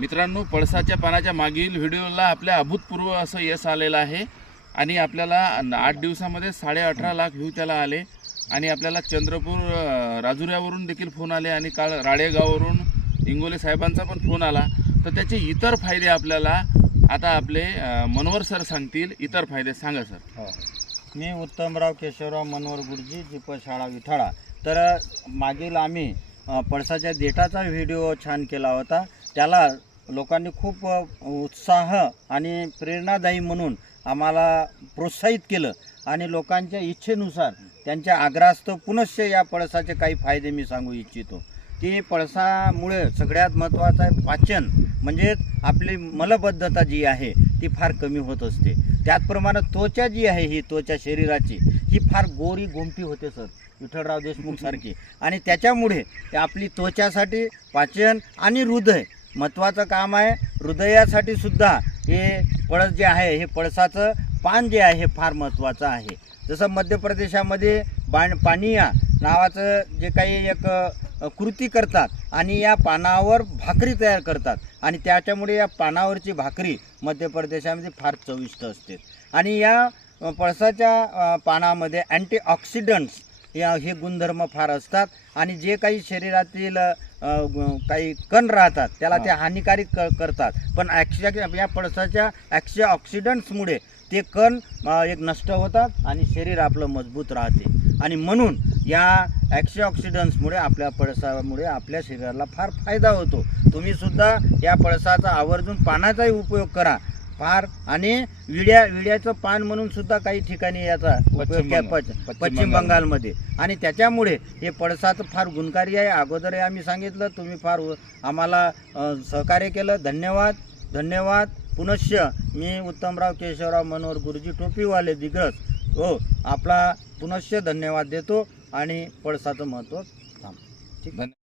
मित्रांनो पळसाच्या पानाच्या मागील व्हिडिओला आपल्या अभूतपूर्व असं यश आलेलं आहे आणि आपल्याला आठ दिवसामध्ये साडे अठरा लाख व्ह्यू त्याला आले आणि आपल्याला चंद्रपूर राजुऱ्यावरून देखील फोन आले आणि काल राळेगाववरून इंगोले साहेबांचा पण फोन आला. तर त्याचे इतर फायदे आपल्याला आता आपले मनोहर सर सांगतील. इतर फायदे सांगा सर. हो. मी उत्तमराव केशवराव मनोहर गुरुजी जीपशाळा विठाळा. तर मागील आम्ही पळसाच्या देठाचा व्हिडिओ छान केला होता. त्याला लोकांनी खूप उत्साह आणि प्रेरणादायी म्हणून आम्हाला प्रोत्साहित केलं. आणि लोकांच्या इच्छेनुसार त्यांच्या आग्रहास्तव पुनश्च या पळसाचे काही फायदे मी सांगू इच्छितो. की पळसामुळे सगळ्यात महत्त्वाचं आहे पाचन. म्हणजेच आपली मलबद्धता जी आहे ती फार कमी होत असते. त्याचप्रमाणे त्वचा जी आहे ही त्वचा शरीराची ही फार गोरी गोमटी होते सर. विठ्ठलराव देशमुख सारखी. आणि त्याच्यामुळे ते आपली त्वचासाठी पाचन आणि हृदय महत्त्वाचं काम आहे. हृदयासाठी सुद्धा हे पळस जे आहे हे पळसाचं पान जे आहे हे फार महत्त्वाचं आहे. जसं मध्य प्रदेशामध्ये बाण पानिया नावाचं जे काही एक कृती करतात आणि या पानावर भाकरी तयार करतात आणि त्याच्यामुळे या पानावरची भाकरी मध्य प्रदेशामध्ये फार चविष्ट असते. आणि या पळसाच्या पानामध्ये अँटीऑक्सिडंट्स या हे गुणधर्म फार असतात. आणि जे काही शरीरातील काही कण राहतात त्याला ते हानिकारक क करतात. पण ॲक्सिया या पळसाच्या ॲक्सिया ऑक्सिडंट्समुळे ते कण एक नष्ट होतात आणि शरीर आपलं मजबूत राहते. आणि म्हणून या ॲक्सिऑक्सिडंट्समुळे आपल्या पळसामुळे आपल्या शरीराला फार फायदा होतो. तुम्ही सुद्धा या पळसाचा आवर्जून पानाचाही उपयोग करा. फार आणि विड्या विड्याचं पान म्हणून सुद्धा काही ठिकाणी याचा उपयोग पश्चिम पश्चिम पश्चिम बंगाल. बंगालमध्ये. आणि त्याच्यामुळे हे पळसाचं फार गुणकारी आहे. अगोदरही आम्ही सांगितलं तुम्ही फार आम्हाला सहकार्य केलं. धन्यवाद. धन्यवाद. पुनश्च मी उत्तमराव केशवराव मनोहर गुरुजी टोपीवाले दिग्रस. हो आपला पुनश्च धन्यवाद देतो आणि पळसाचं महत्त्व थांब. ठीक? धन्यवाद